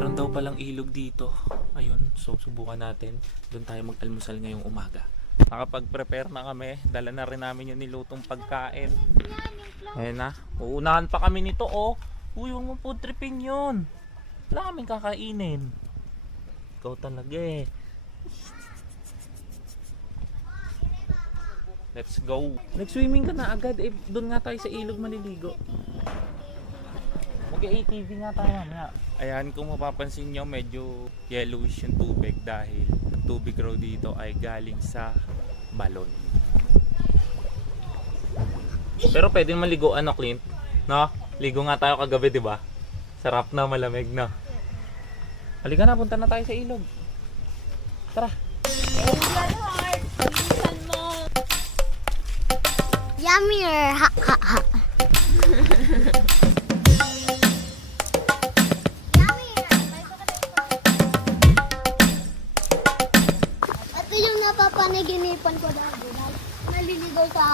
Meron daw palang ilog dito. Ayun, so subukan natin. Doon tayo mag-almusal ngayong umaga. Nakapag-prepare na kami. Dala na rin namin yung nilutong pagkain. Ayan na. Uunahan pa kami nito, oh. Uy, huwag mo food tripping yun. Wala kaming kakainin. Ikaw talaga eh. Let's go. Nag-swimming ka na agad. Eh, doon nga tayo sa ilog maliligo. Mag-ATV nga tayo mamaya. Ayan, kung mapapansin nyo, medyo yellowish yung tubig dahil ang tubig raw dito ay galing sa balon. Pero pwede maliguan, no, Clint? No? Ligo nga tayo kagabi, di ba? Sarap na, malamig na. Halika na, punta na tayo sa ilog. Tara. Yummier! Ha ha ha! Ito yung napapanaginipan ko dahil naliligaw sa